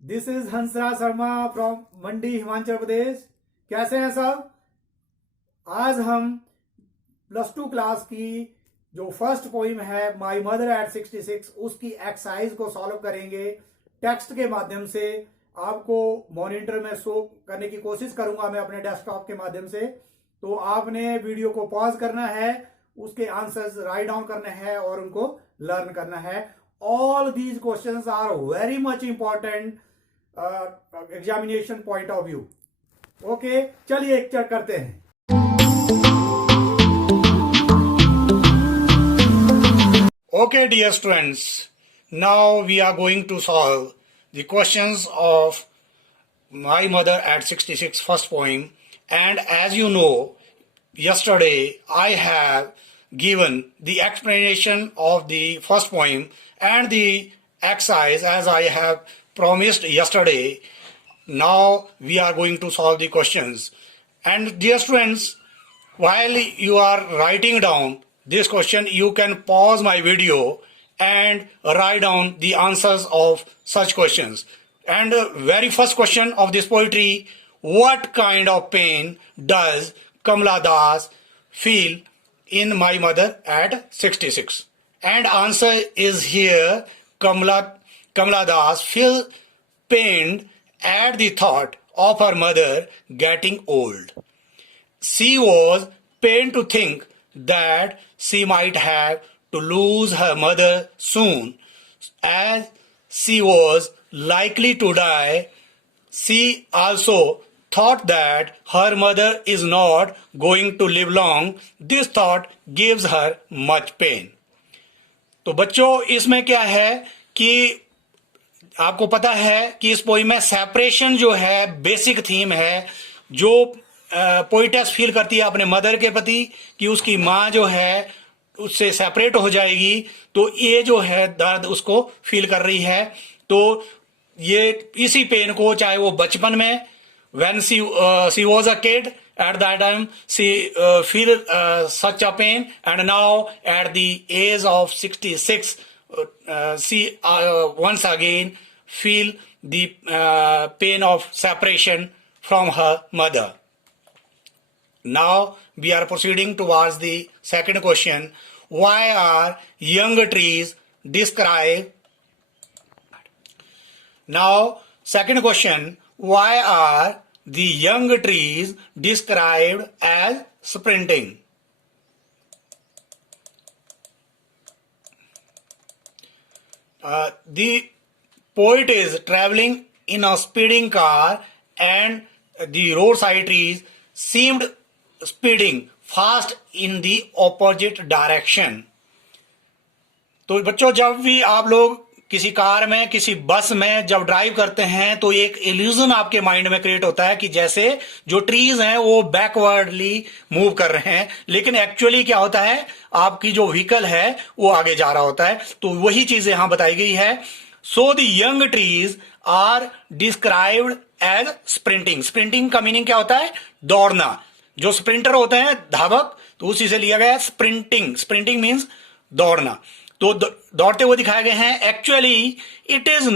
This is Hansraj Sharma from Mandi Himachal Pradesh. कैसे हैं सब? आज हम +2 क्लास की जो फर्स्ट पोइम है माई मदर एट 66 उसकी एक्सरसाइज को सॉल्व करेंगे टेक्स्ट के माध्यम से। आपको मॉनिटर में शो करने की कोशिश करूंगा मैं अपने डेस्कटॉप के माध्यम से। तो आपने वीडियो को पॉज करना है, उसके आंसर्स राइट डाउन करने हैं और उनको लर्न करना है। All these questions are very much important examination point of view. Okay, चलिए एक चेक करते हैं। Okay, dear students, now we are going to solve the questions of My Mother at 66 first poem. And as you know, yesterday I have given the explanation of the first poem and the exercise as I have promised yesterday. Now we are going to solve the questions. And dear students, while you are writing down this question, you can pause my video and write down the answers of such questions. And very first question of this poetry: what kind of pain does Kamala Das feel in My Mother at 66? And answer is here. Kamala Das feel pained at the thought of her mother getting old. She was pained to think that she might have to lose her mother soon, as she was likely to die. She also thought that her mother is not going to live long. This thought gives her much pain. तो बच्चों, इसमें क्या है कि आपको पता है कि इस पोइम में सेपरेशन जो है बेसिक थीम है। जो पोइटेस फील करती है अपने मदर के प्रति कि उसकी माँ जो है उससे सेपरेट हो जाएगी, तो ये जो है दर्द उसको फील कर रही है। तो ये इसी पेन को, चाहे वो बचपन में when she was a kid, at that time she feel such a pain, and now at the age of 66 she once again feel the pain of separation from her mother. Now we are proceeding towards the second question. Why are young trees described? Now, second question. Why are the young trees described as sprinting? The poet is traveling in a speeding car, and the roadside trees seemed speeding fast in the opposite direction. तो बच्चों, जब भी आप लोग किसी car में, किसी बस में जब ड्राइव करते हैं तो एक इल्यूजन आपके माइंड में क्रिएट होता है कि जैसे जो ट्रीज हैं वो बैकवर्डली मूव कर रहे हैं, लेकिन एक्चुअली क्या होता है, आपकी जो व्हीकल है वो आगे जा रहा होता है। तो वही चीज यहां बताई गई है। So the young trees are described as sprinting. Sprinting का मीनिंग क्या होता है? दौड़ना। जो स्प्रिंटर होते हैं, धावक, तो उसी से लिया गया है स्प्रिंटिंग। स्प्रिंटिंग मीन्स दौड़ना। तो दौड़ते हुए दिखाए गए हैं। Actually it is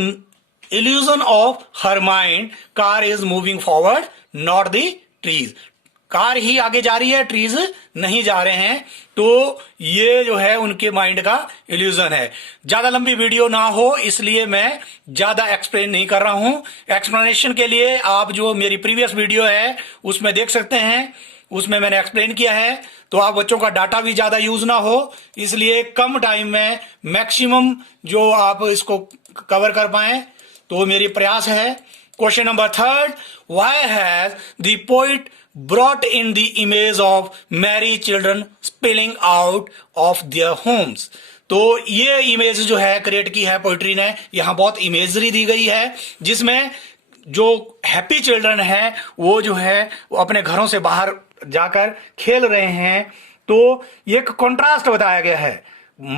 illusion of her mind. Car is moving forward, not the trees. Car ही आगे जा रही है, ट्रीज नहीं जा रहे हैं। तो ये जो है उनके माइंड का इल्यूजन है। ज्यादा लंबी वीडियो ना हो इसलिए मैं ज्यादा एक्सप्लेन नहीं कर रहा हूं। एक्सप्लेनेशन के लिए आप जो मेरी प्रीवियस वीडियो है उसमें देख सकते हैं, उसमें मैंने एक्सप्लेन किया है। तो आप बच्चों का डाटा भी ज्यादा यूज ना हो, इसलिए कम टाइम में मैक्सिमम जो आप इसको कवर कर पाए, तो मेरी प्रयास है। Question number third. Why has the poet brought in the image of merry children spilling out of their homes? तो ये इमेज जो है क्रिएट की है पोइट्री ने। यहां बहुत इमेजरी दी गई है जिसमें जो हैप्पी चिल्ड्रन है वो जो है वो अपने घरों से बाहर जाकर खेल रहे हैं। तो ये एक कॉन्ट्रास्ट बताया गया है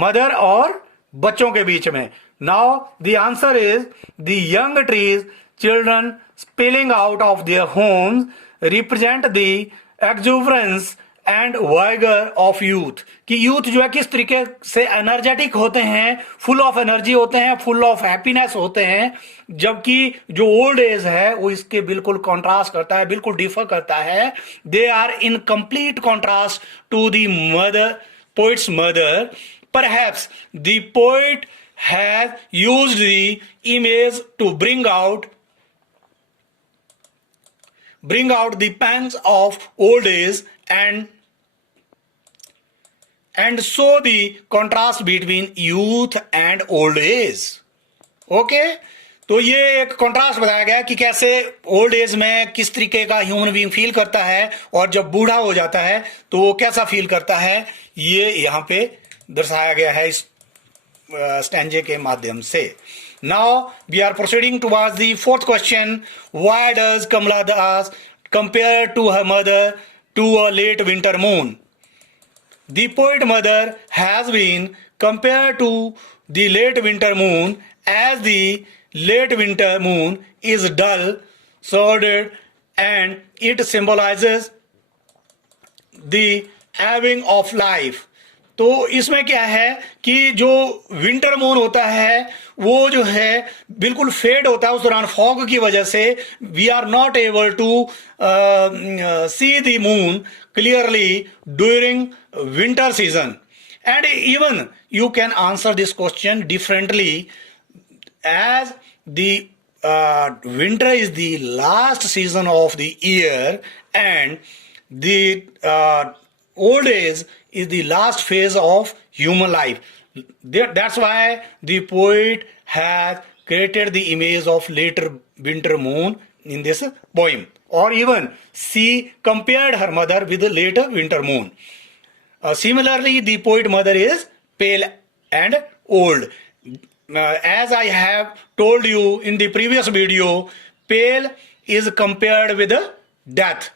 मदर और बच्चों के बीच में। Now the answer is the young trees children spilling out of their homes represent the exuberance and vigour of youth, कि यूथ जो है किस तरीके से एनर्जेटिक होते हैं, फुल ऑफ एनर्जी होते हैं, फुल ऑफ हैप्पीनेस होते हैं, जबकि जो ओल्ड एज है वो इसके बिल्कुल कॉन्ट्रास्ट करता है, बिल्कुल डिफर करता है. They are in complete contrast to the mother, poet's mother. Perhaps the poet has used the image to bring out the pangs of old age and show the contrast between youth and old age. Okay, तो ये एक contrast बताया गया कि कैसे old age में किस तरीके का ह्यूमन बीइंग फील करता है और जब बूढ़ा हो जाता है तो वो कैसा फील करता है, ये यहां पे दर्शाया गया है इस स्टैंजे के माध्यम से. Now we are proceeding towards the fourth question. Why does Kamala Das compare to her mother to a late winter moon? The poet mother has been compared to the late winter moon as the late winter moon is dull, sordid, and it symbolizes the ebbing of life. तो इसमें क्या है कि जो winter moon होता है वो जो है बिल्कुल फेड होता है उस दौरान फॉग की वजह से. We are not able to see the moon clearly during winter season. And even you can answer this question differently as the winter is the last season of the year and the old age is the last phase of human life. That's why the poet has created the image of later winter moon in this poem. Or even she compared her mother with the later winter moon. Similarly, the poet mother is pale and old. As I have told you in the previous video, pale is compared with death.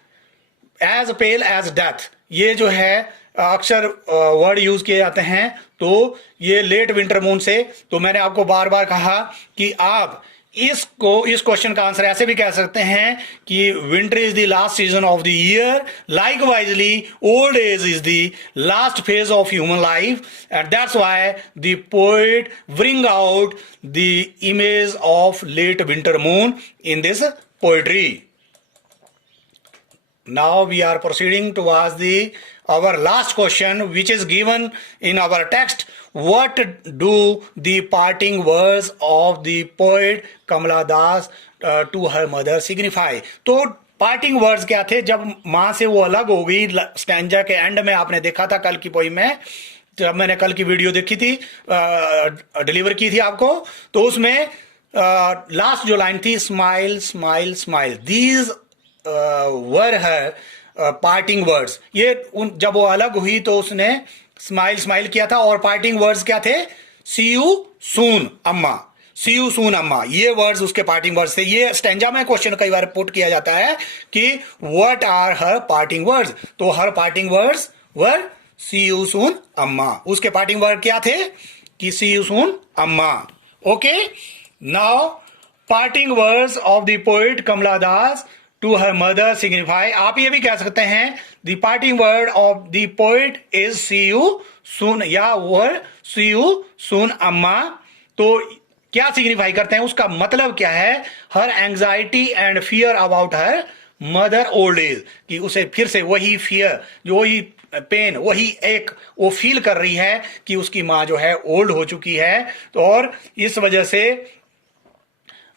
As pale as death. ये जो है अक्सर word use किए जाते हैं. तो ये late winter moon से, तो मैंने आपको बार बार कहा कि आप इस क्वेश्चन का आंसर ऐसे भी कह सकते हैं कि winter is the last season of the year, like wisely old age is the last phase of human life, and that's why the poet bring out the image of late winter moon in this poetry. Now we are proceeding towards our last question, which is given in our text. What do the parting words of the poet Kamala Das to her mother signify? तो parting words क्या थे जब माँ से वो अलग हो गई. स्टैंजा के एंड में आपने देखा था कल की पोइम में, जब मैंने कल की वीडियो देखी थी, डिलीवर की थी आपको, तो उसमें लास्ट जो लाइन थी, smile smile smile, these were her parting words. ये जब वो अलग हुई तो उसने स्माइल स्माइल किया था, और पार्टिंग वर्ड्स क्या थे, सी यू सून अम्मा, सी यू सून अम्मा, ये वर्ड्स उसके पार्टिंग वर्ड्स थे. ये स्टैंजा में क्वेश्चन कई बार पुट किया जाता है कि what are her parting words. तो her parting words were see you soon amma. उसके पार्टिंग वर्ड क्या थे कि सी you soon amma. Okay, now parting words of the poet Kamala Das to her mother signify. आप ये भी कह सकते हैं the parting word of the poet is see you soon, या वर्ड सी यू सून अम्मा. तो क्या सिग्निफाई करते हैं, उसका मतलब क्या है, her anxiety and fear about her mother old age, कि उसे फिर से वही फियर, जो वही पेन, वही एक वो फील कर रही है कि उसकी माँ जो है ओल्ड हो चुकी है. तो और इस वजह से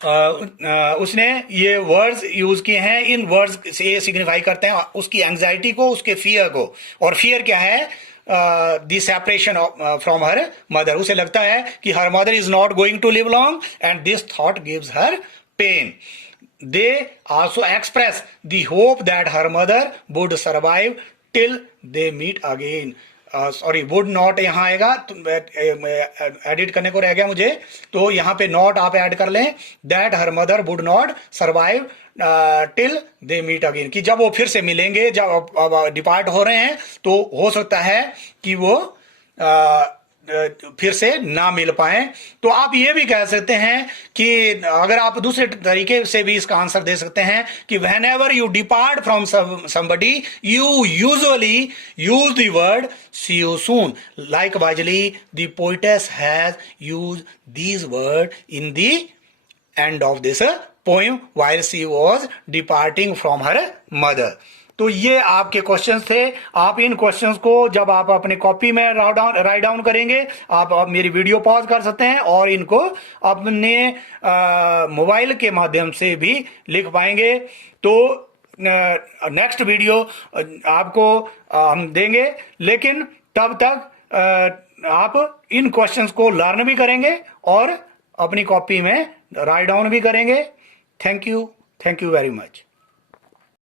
उसने ये वर्ड्स यूज किए हैं. इन वर्ड्स से ये सिग्निफाई करते हैं उसकी एंजाइटी को, उसके फियर को. और फियर क्या है, the separation from her mother. उसे लगता है कि her mother is not going to live long and this thought gives her pain. They also express the hope that her mother would survive till they meet again. Sorry, would not यहाँ आएगा, edit करने को रह गया मुझे, तो यहाँ पे नॉट आप ऐड कर लें. That her mother would not survive till they meet again, कि जब वो फिर से मिलेंगे, जब डिपार्ट हो रहे हैं, तो हो सकता है कि वो फिर से ना मिल पाए। तो आप ये भी कह सकते हैं कि अगर आप दूसरे तरीके से भी इसका आंसर दे सकते हैं कि when ever you depart from somebody you usually use the word see you soon. Likewise, the poetess has used these words in the end of this poem while she was departing from her mother. तो ये आपके questions थे। आप इन questions को जब आप अपने copy में राइट डाउन करेंगे, आप मेरी वीडियो पॉज कर सकते हैं और इनको अपने मोबाइल के माध्यम से भी लिख पाएंगे। तो नेक्स्ट वीडियो आपको हम देंगे, लेकिन तब तक आप इन क्वेश्चंस को लर्न भी करेंगे और अपनी कॉपी में राइट डाउन भी करेंगे। Thank you very much.